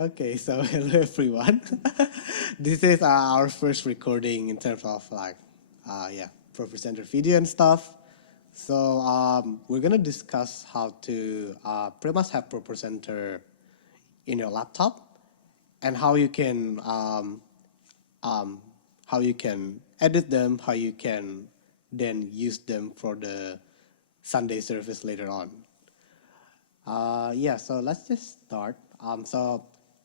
Okay, so hello everyone. This is our first recording in terms of Propresenter video and stuff. So we're gonna discuss how to pretty much have Propresenter in your laptop and um, how you can edit them, how you can then use them for the Sunday service later on. So let's just start.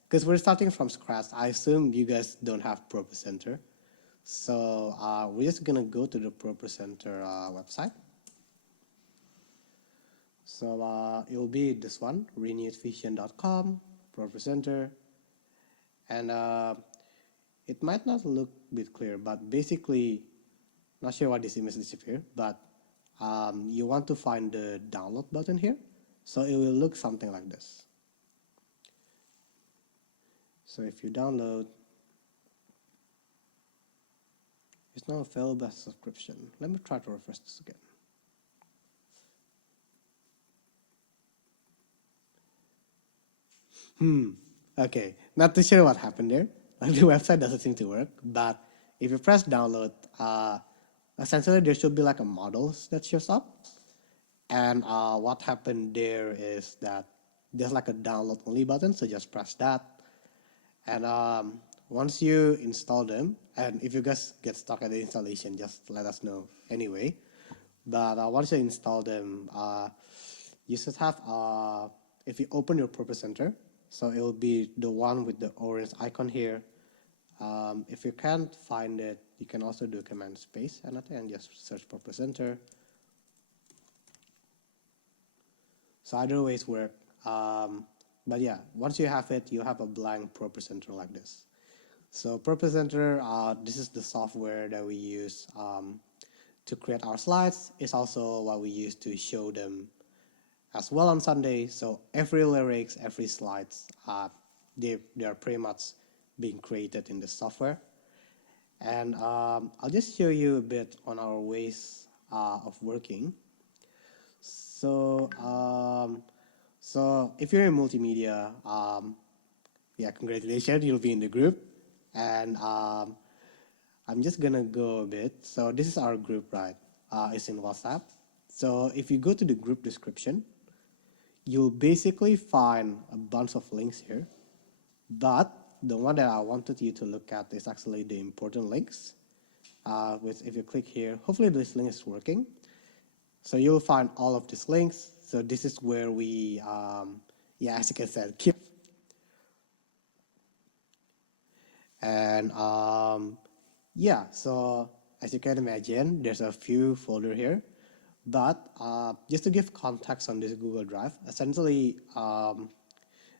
Because we're starting from scratch, I assume you guys don't have Propresenter. So we're just gonna go to the Propresenter website. So it will be this one, renewedvision.com, Propresenter, and it might not look a bit clear, but basically, not sure why this image disappeared, but you want to find the download button here. So it will look something like this. So if you download, it's not available as subscription. Let me try to refresh this again. Okay, not too sure what happened there. The website doesn't seem to work, but if you press download, essentially there should be like a models that shows up. And what happened there is that there's like a download only button, so just press that. And once you install them, and if you guys get stuck at the installation, just let us know anyway. But once you install them, you should have, if you open your Propresenter, so it will be the one with the orange icon here. If you can't find it, you can also do command space and just search Propresenter. So either ways work. But yeah, once you have it, you have a blank Propresenter like this. So Propresenter, this is the software that we use to create our slides. It's also what we use to show them as well on Sunday. So every lyrics, every slides, they are pretty much being created in the software. And I'll just show you a bit on our ways of working. So if you're in multimedia, congratulations, you'll be in the group. And I'm just gonna go a bit. So this is our group, right? It's in WhatsApp. So if you go to the group description, you'll basically find a bunch of links here. But the one that I wanted you to look at is actually the important links. Which if you click here, hopefully this link is working. So you'll find all of these links. So this is where we, as you can see, keep. And so as you can imagine, there's a few folder here. But just to give context on this Google Drive, essentially,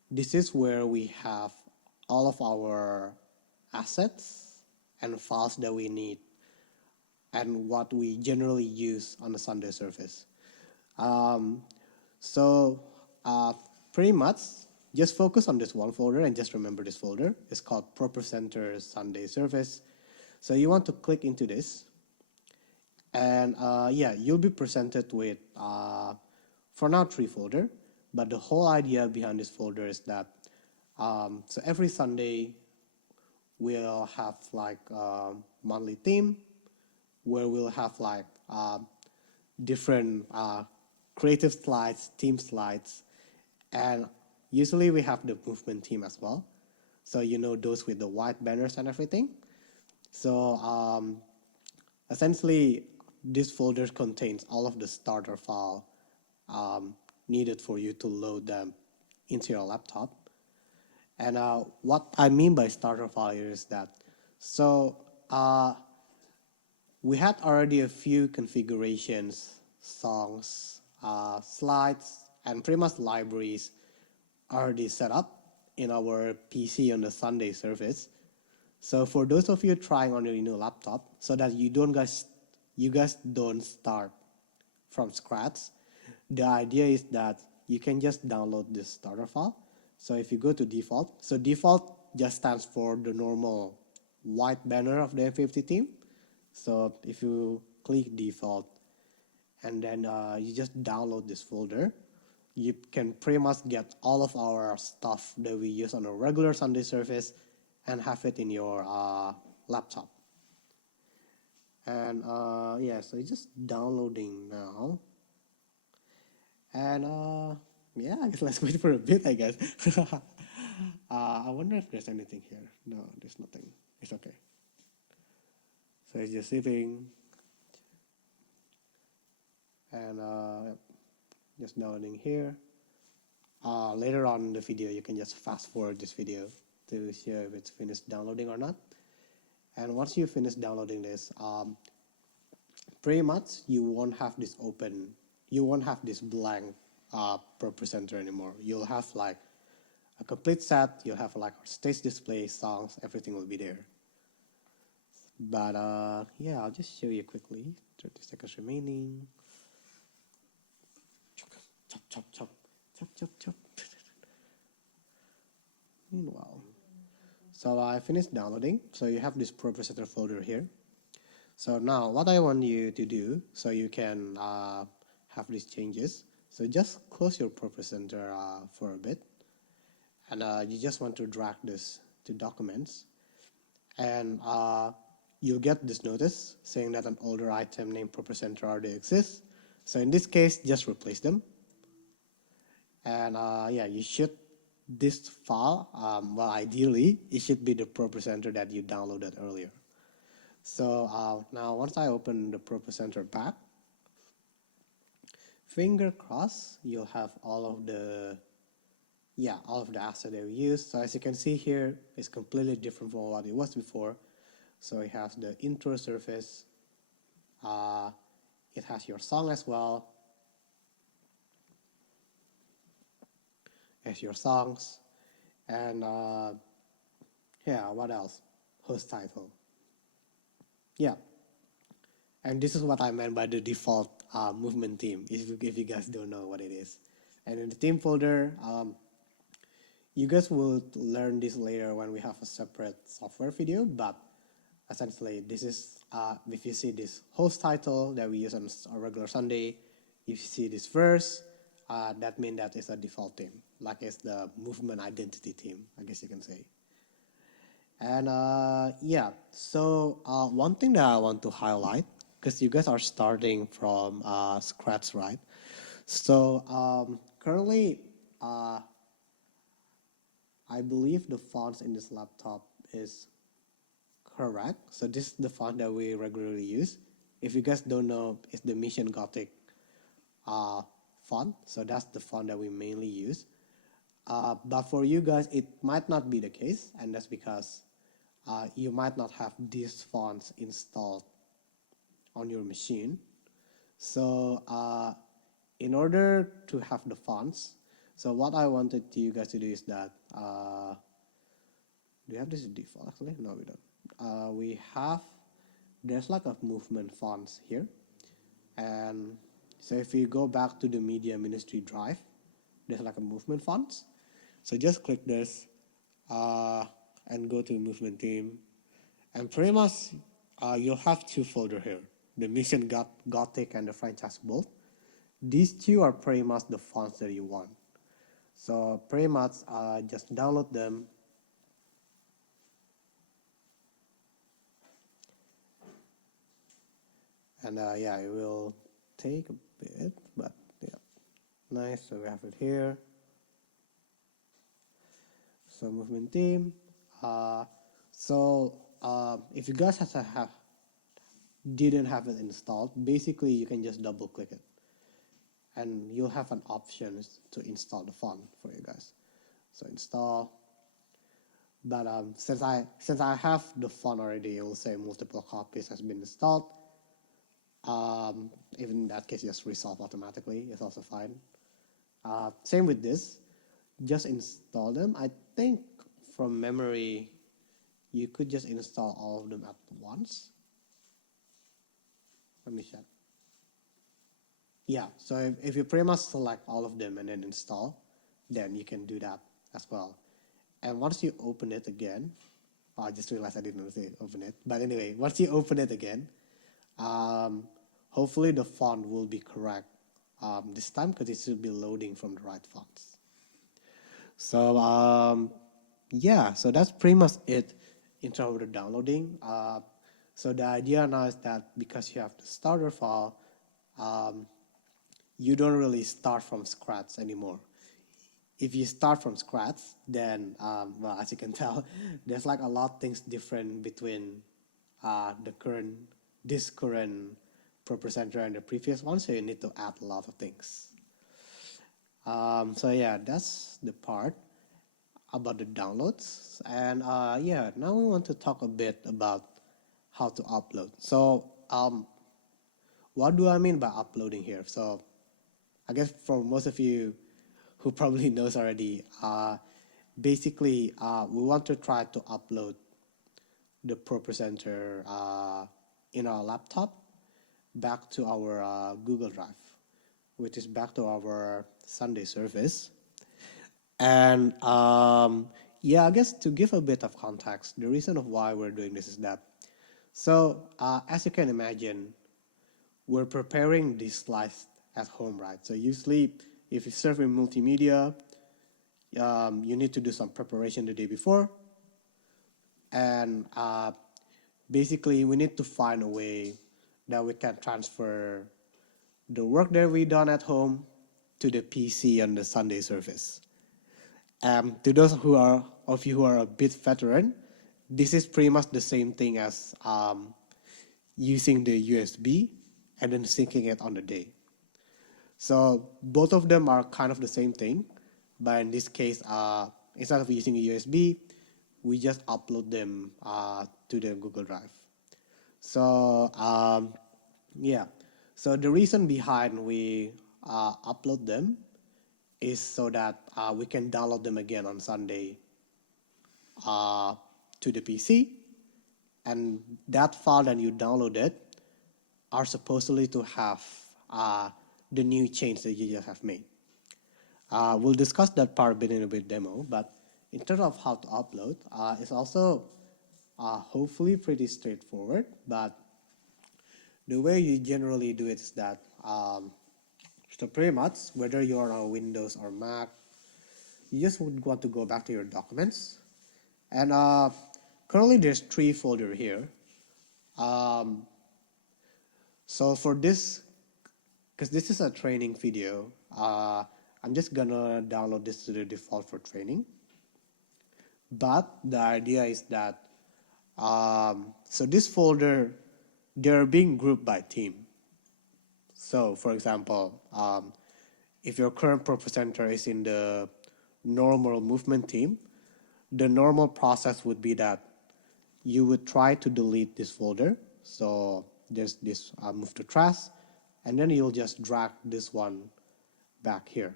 this is where we have all of our assets and files that we need and what we generally use on the Sunday service. Pretty much just focus on this one folder and just remember this folder. It's called Propresenter Sunday Service. So you want to click into this, and you'll be presented with, for now, 3 folder. But the whole idea behind this folder is that so every Sunday we'll have like a monthly theme where we'll have like different creative slides, theme slides, and usually we have the movement team as well. So those with the white banners and everything. So essentially this folder contains all of the starter file needed for you to load them into your laptop. And what I mean by starter file here is that, so we had already a few configurations, songs, slides, and pretty much libraries already set up in our PC on the Sunday service. So for those of you trying on your new laptop, so that you guys don't start from scratch, the idea is that you can just download this starter file. So if you go to default, so default just stands for the normal white banner of the Mvmt theme. So if you click default and then you just download this folder, you can pretty much get all of our stuff that we use on a regular Sunday service and have it in your laptop. And yeah, so it's just downloading now. And yeah, I guess let's wait for a bit, I guess. I wonder if there's anything here. No, there's nothing. It's okay. So it's just sitting and just downloading here. Later on in the video, you can just fast forward this video to see if it's finished downloading or not. And once you finish downloading this, pretty much you won't have this open, you won't have this blank Propresenter anymore. You'll have like a complete set, you'll have like our stage display, songs, everything will be there. But yeah, I'll just show you quickly. 30 seconds remaining. Chop, chop, chop, chop, chop, chop. Meanwhile, so I finished downloading. So you have this Propresenter folder here. So now what I want you to do, so you can have these changes. So just close your Propresenter for a bit. And you just want to drag this to documents. And you'll get this notice saying that an older item named Propresenter already exists. So in this case, just replace them. And yeah, you should, this file, well, ideally, it should be the Propresenter that you downloaded earlier. So now once I open the Propresenter back, finger crossed, you'll have all of the assets that we used. So as you can see here, it's completely different from what it was before. So it has the intro surface, it has your song as well, as your songs, and yeah, what else? Host title. Yeah, and this is what I meant by the default movement theme, if you guys don't know what it is. And in the theme folder, you guys will learn this later when we have a separate software video, but essentially this is, if you see this host title that we use on a regular Sunday, if you see this verse, that means that it's a default theme, like it's the movement identity theme, I guess you can say. And yeah, so one thing that I want to highlight, because you guys are starting from scratch, right? So currently, I believe the fonts in this laptop is correct. So this is the font that we regularly use. If you guys don't know, it's the Mission Gothic font. So that's the font that we mainly use. But for you guys, it might not be the case, and that's because you might not have these fonts installed on your machine. So in order to have the fonts, so what I wanted you guys to do is that, do we have this default actually? No, we don't. We have, there's like a movement fonts here. And so if you go back to the media ministry drive, there's like a movement fonts. So just click this and go to movement theme. And pretty much you'll have two folders here, the Mission Gothic and the Franchise Bold. These two are pretty much the fonts that you want. So pretty much just download them. And yeah, it will take a bit, but yeah, nice. So we have it here. So movement theme. If you guys didn't have it installed, basically you can just double click it, and you'll have an option to install the font for you guys. So install. But since I have the font already, it will say multiple copies has been installed. Even in that case, just resolve automatically. It's also fine. Same with this. Just install them. I think from memory, you could just install all of them at once. Let me check. Yeah, so if you pretty much select all of them and then install, then you can do that as well. And once you open it again, I just realized I didn't say open it. But anyway, once you open it again, hopefully the font will be correct this time because it should be loading from the right fonts. So yeah, so that's pretty much it in terms of the downloading. So the idea now is that because you have the starter file, you don't really start from scratch anymore. If you start from scratch, then well, as you can tell, there's like a lot of things different between this current Propresenter and the previous one, so you need to add a lot of things. So yeah, that's the part about the downloads. And yeah, now we want to talk a bit about how to upload. So what do I mean by uploading here? So I guess for most of you who probably knows already, basically we want to try to upload the Propresenter in our laptop back to our Google Drive, which is back to our Sunday service. And yeah, I guess to give a bit of context, the reason of why we're doing this is that, so as you can imagine, we're preparing these slides at home, right? So usually if you serve in multimedia, you need to do some preparation the day before. And basically we need to find a way that we can transfer the work that we done at home to the PC on the Sunday service. To those of you who are a bit veteran, this is pretty much the same thing as using the USB and then syncing it on the day. So both of them are kind of the same thing, but in this case, instead of using a USB, we just upload them to the Google Drive. So yeah, so the reason behind we upload them is so that we can download them again on Sunday to the PC, and that file that you downloaded are supposedly to have the new change that you just have made. We'll discuss that part a bit in a bit demo, but in terms of how to upload, it's also hopefully pretty straightforward, but the way you generally do it is that so pretty much whether you're on Windows or Mac, you just would want to go back to your documents, and currently there's 3 folders here. So for this, because this is a training video, I'm just gonna download this to the default for training. But the idea is that so this folder, they're being grouped by theme. So for example, if your current Propresenter is in the normal movement theme, the normal process would be that you would try to delete this folder. So there's this move to trash, and then you'll just drag this one back here.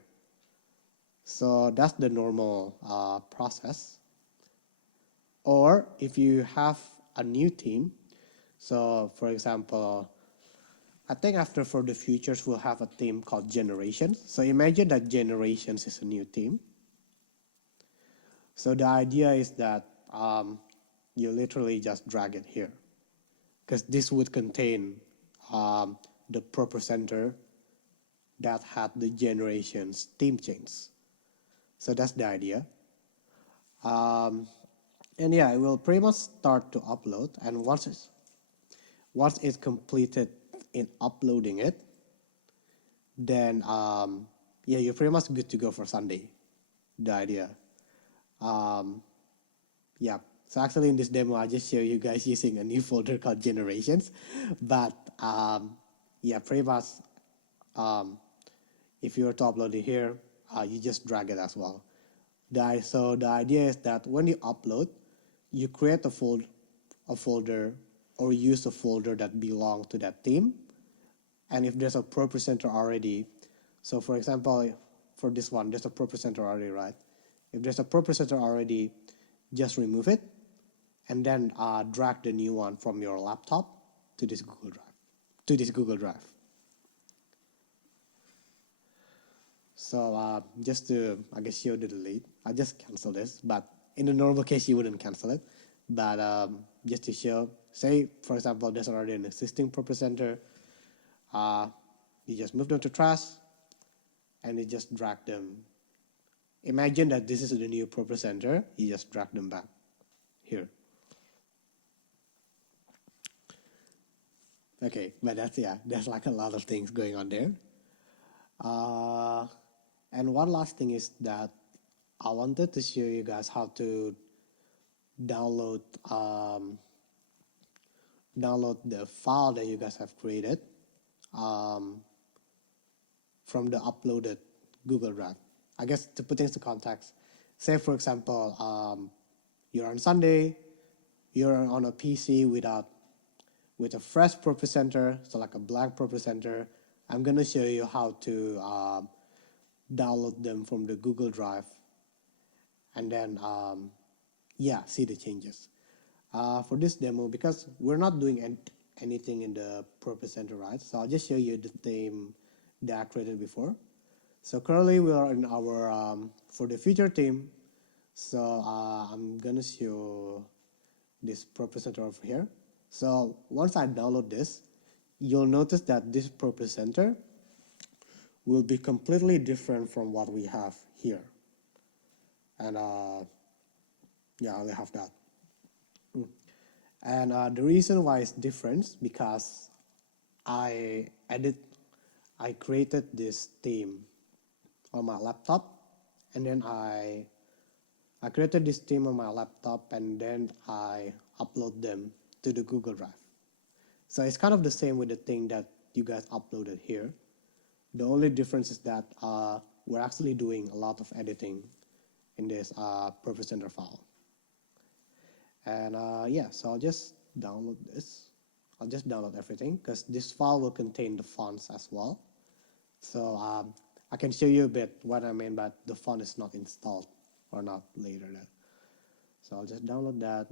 So that's the normal process. Or if you have a new theme, so for example, I think after for the futures we'll have a theme called Generations. So imagine that Generations is a new theme. So the idea is that you literally just drag it here, because this would contain the Propresenter that had the Generations theme change. So that's the idea. And yeah, it will pretty much start to upload, and once it's completed in uploading it, then yeah, you're pretty much good to go for Sunday. The idea. Yeah. So actually in this demo, I just show you guys using a new folder called Generations, but yeah, pretty much if you were to upload it here, you just drag it as well. So the idea is that when you upload, you create a folder or use a folder that belongs to that theme. And if there's a Propresenter already, so for example, for this one, there's a Propresenter already, right? If there's a Propresenter already, just remove it, and then drag the new one from your laptop to this Google Drive. So just to, I guess, show the delete, I just cancel this, but in the normal case, you wouldn't cancel it. But just to show, say, for example, there's already an existing Propresenter, you just move them to trash, and you just drag them. Imagine that this is the new Propresenter. You just drag them back here. Okay, but there's like a lot of things going on there. And one last thing is that I wanted to show you guys how to download the file that you guys have created from the uploaded Google Drive. I guess to put things into context, say for example, you're on Sunday, you're on a PC with a fresh Propresenter, so like a blank Propresenter. I'm gonna show you how to download them from the Google Drive, and then see the changes. For this demo, because we're not doing anything in the Propresenter, right? So I'll just show you the theme that I created before. So currently we are in our for the feature theme. So I'm gonna show this Propresenter over here. So once I download this, you'll notice that this Propresenter will be completely different from what we have here. And I only have that. And the reason why it's different because I created this theme on my laptop, and then I created this theme on my laptop, and then I upload them to the Google Drive. So it's kind of the same with the thing that you guys uploaded here. The only difference is that we're actually doing a lot of editing in this Propresenter file. And so I'll just download this. I'll just download everything because this file will contain the fonts as well. So I can show you a bit what I mean by the font is not installed or not later. So I'll just download that.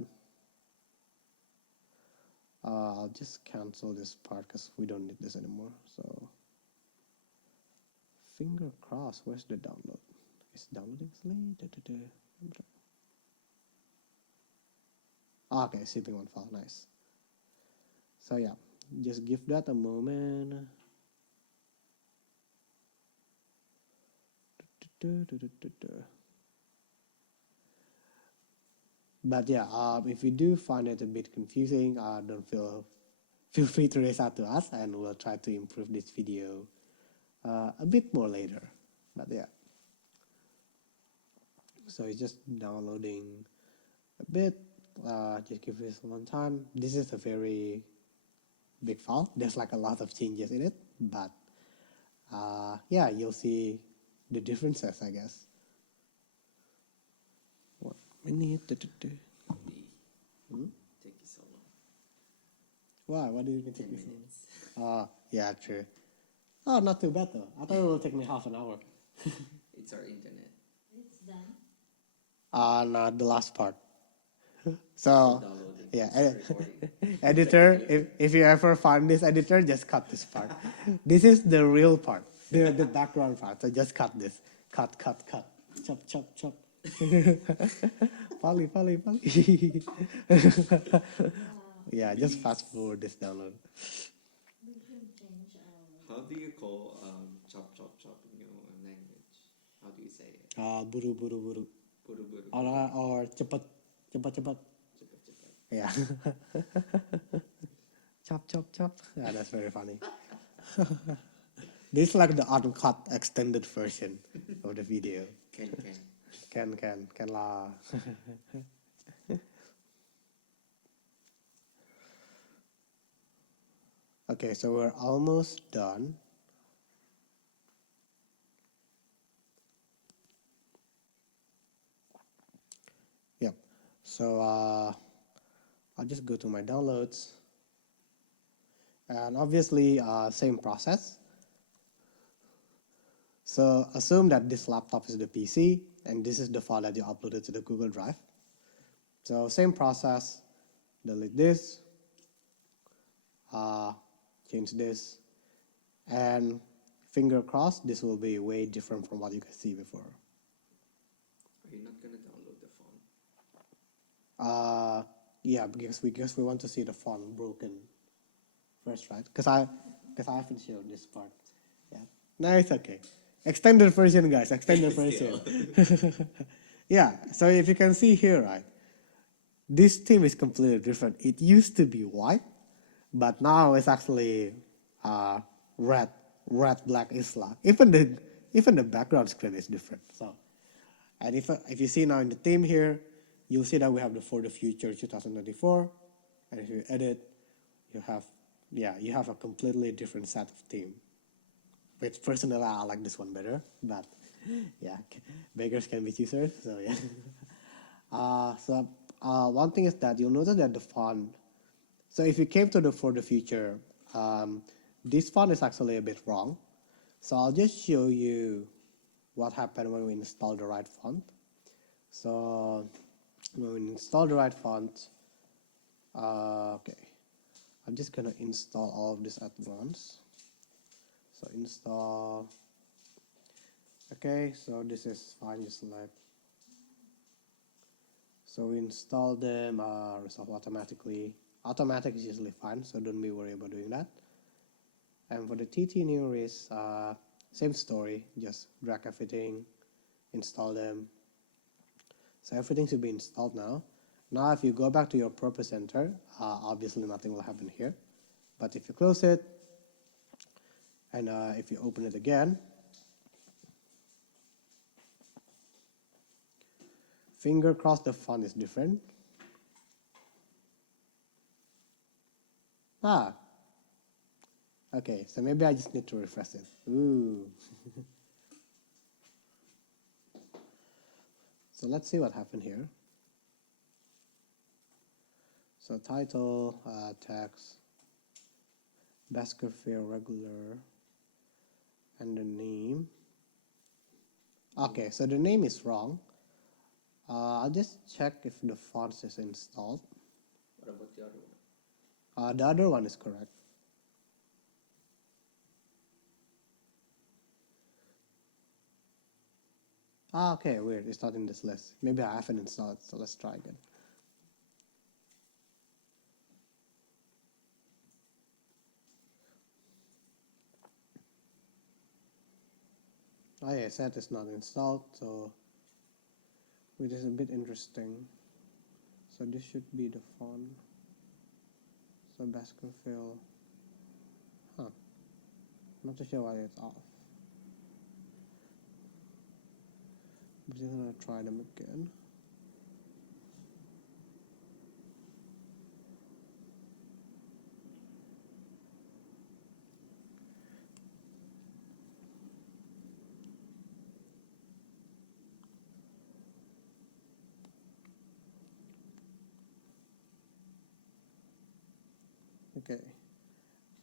I'll just cancel this part because we don't need this anymore. So finger crossed, where's the download? It's downloading slowly. Okay, shipping one file, nice. So just give that a moment. But if you do find it a bit confusing, don't feel free to reach out to us, and we'll try to improve this video a bit more later. But so it's just downloading a bit. Just give this one time. This is a very big file. There's like a lot of changes in it, but you'll see the differences, I guess. 1 minute. Take you so long. Why? Why do you take 10 me so minutes. long? Yeah, true. Oh, not too bad though. I thought it will take me half an hour. It's our internet. It's done. No, the last part. So, Downloading. editor, if you ever find this editor, just cut this part. This is the real part, the background part. So just cut this. Cut. Chop. Pali. Just fast forward this download. We can change our. How do you call chop in your language? How do you say it? Buru. Buru. Or cepat. Cepat. Yeah. Chop. Yeah, that's very funny. This is like the uncut extended version of the video. Can la. Okay, so we're almost done. Yep. So I'll just go to my downloads, and obviously same process. So assume that this laptop is the PC and this is the file that you uploaded to the Google Drive. So same process, delete this, change this, and finger crossed, this will be way different from what you can see before. Are you not going to download the font? Yeah, because we want to see the font broken first, right? Because I haven't shown this part. Yeah, no, it's okay. extended version, guys, extended version. Yeah, so if you can see here, right, this theme is completely different. It used to be white, but now it's actually uh, red, black, Islam. Even the background screen is different. So, and if you see now in the theme here, you'll see that we have the For the Future 2024, and if you edit, you have a completely different set of theme. Which personally I like this one better, but yeah, beggars can be choosers. So yeah. One thing is that you'll notice that the font. So if you came to the For the Future, this font is actually a bit wrong. So I'll just show you what happened when we install the right font. So when we install the right font, okay, I'm just gonna install all of this at once. So install. Okay, so this is fine, just like. So we install them, resolve automatically. Automatic is usually fine, so don't be worried about doing that. And for the TT new is same story, just drag everything, install them. So everything should be installed now. Now if you go back to your Propresenter, obviously nothing will happen here. But if you close it, and if you open it again, finger crossed the font is different. Okay, so maybe I just need to refresh it. Ooh. So let's see what happened here. So title, text, Baskerville regular, and the name. Okay, so the name is wrong. I'll just check if the font is installed. What about the other one? The other one is correct. Okay, weird. It's not in this list. Maybe I haven't installed, so let's try again. Oh yeah, I said it's not installed, so which is a bit interesting. So this should be the font. So Baskerville. I'm not too sure why it's off. I'm just gonna try them again. Okay,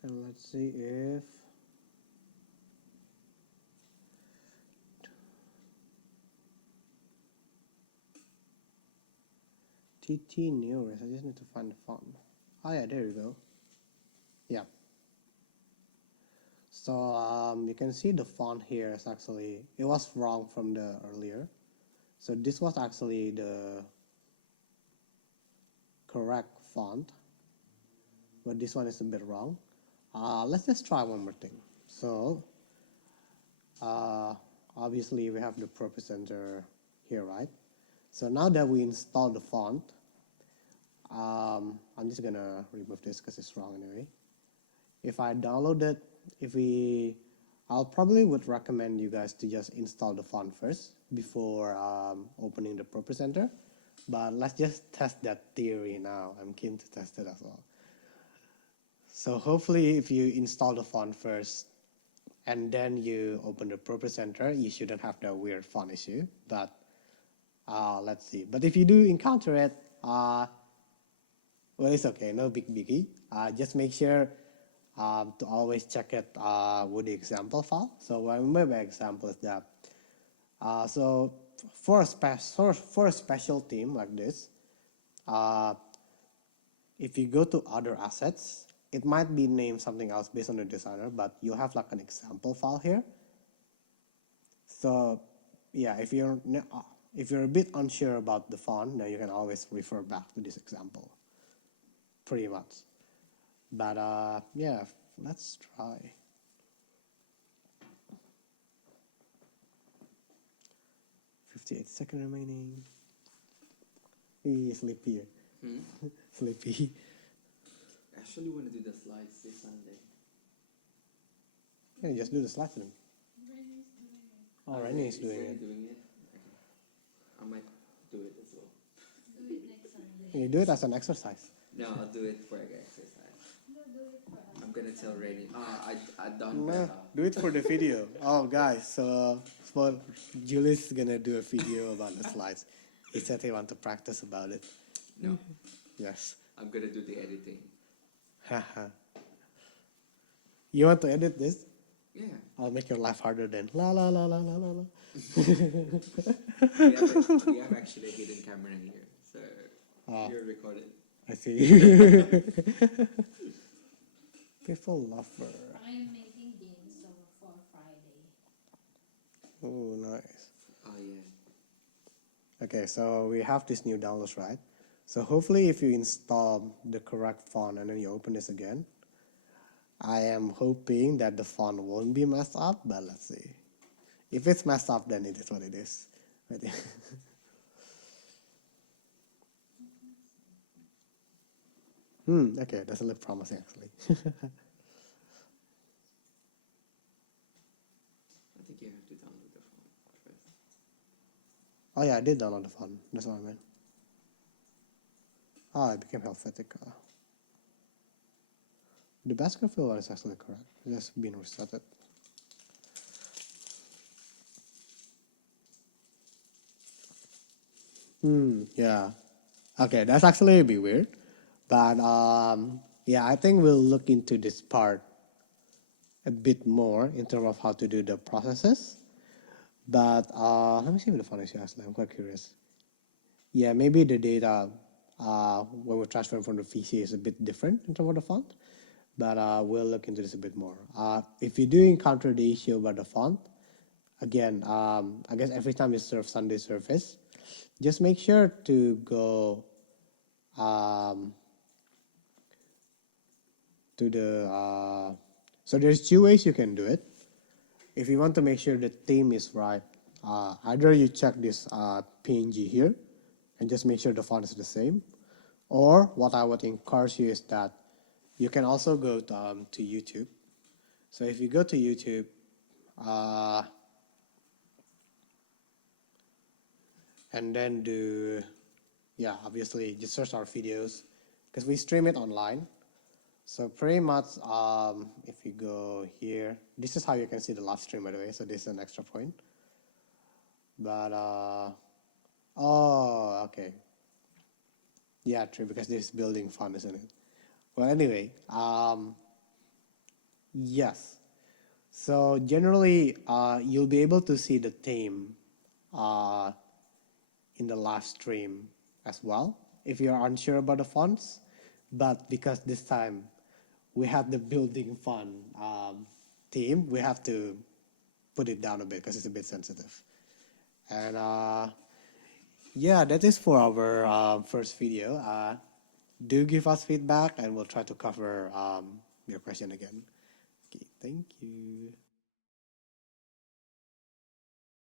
and let's see if TT Nearest. I just need to find the font. Oh yeah, there you go. Yeah. So you can see the font here is actually, it was wrong from the earlier. So this was actually the correct font, but this one is a bit wrong. Let's just try one more thing. So obviously we have the Propresenter here, right? So now that we installed the font, I'm just gonna remove this because it's wrong anyway. If I download it, I'll probably would recommend you guys to just install the font first before opening the Propresenter. But let's just test that theory now. I'm keen to test it as well. So hopefully if you install the font first and then you open the Propresenter, you shouldn't have that weird font issue. But let's see. But if you do encounter it, well, it's okay, no big biggie. Just make sure to always check it with the example file. So what I mean by example is that, so for a special theme like this, if you go to other assets, it might be named something else based on the designer, but you have like an example file here. So yeah, if you're a bit unsure about the font, then you can always refer back to this example, pretty much. But yeah, let's try. 58 seconds remaining. Sleepy. Sleepy. I actually want to do the slides this Sunday. Yeah, just do the slides then. Rennie's doing it. Oh, Rennie is doing Rennie it. doing it? Okay. I might do it as well. Do it next Sunday. You do it as an exercise. No, I'll do it for exercise. No, do it for us. I'm gonna tell Rennie. I done No, better. do it for the video. Oh, guys, so Julius is gonna do a video about the slides. He said he want to practice about it. No, Yes. I'm gonna do the editing. Haha. You want to edit this? Yeah. I'll make your life harder then. La la la la la la la. We have actually a hidden camera here, so you're recorded. I see. People lover. I am making games for Friday. Oh, nice. Oh yeah. Okay, so we have this new downloads, right? So hopefully if you install the correct font and then you open this again, I am hoping that the font won't be messed up, but let's see. If it's messed up, then it is what it is. Okay, doesn't look promising actually. I think you have to download the font first. Oh yeah, I did download the font. That's what I meant. Ah, it became Helvetica. The Baskerville one is actually correct. It's just been resetted. Yeah. Okay, that's actually a bit weird. But yeah, I think we'll look into this part a bit more in terms of how to do the processes. But let me see what the font is here actually. I'm quite curious. Yeah, maybe the data when we're transferring from the VC is a bit different in terms of the font. But we'll look into this a bit more. If you do encounter the issue about the font, again, I guess every time you serve Sunday service, just make sure to go to the so there's two ways you can do it. If you want to make sure the theme is right, either you check this PNG here and just make sure the font is the same, or what I would encourage you is that you can also go to YouTube. So if you go to YouTube, and then do, yeah, obviously just search our videos because we stream it online. So pretty much, if you go here, this is how you can see the live stream, by the way. So this is an extra point. But oh, okay. Yeah, true, because this is building fun, isn't it? Well, anyway, yes. So generally, you'll be able to see the theme in the live stream as well if you're unsure about the fonts. But because this time we have the building font theme, we have to put it down a bit because it's a bit sensitive. And yeah, that is for our first video. Do give us feedback and we'll try to cover your question again. Okay, thank you.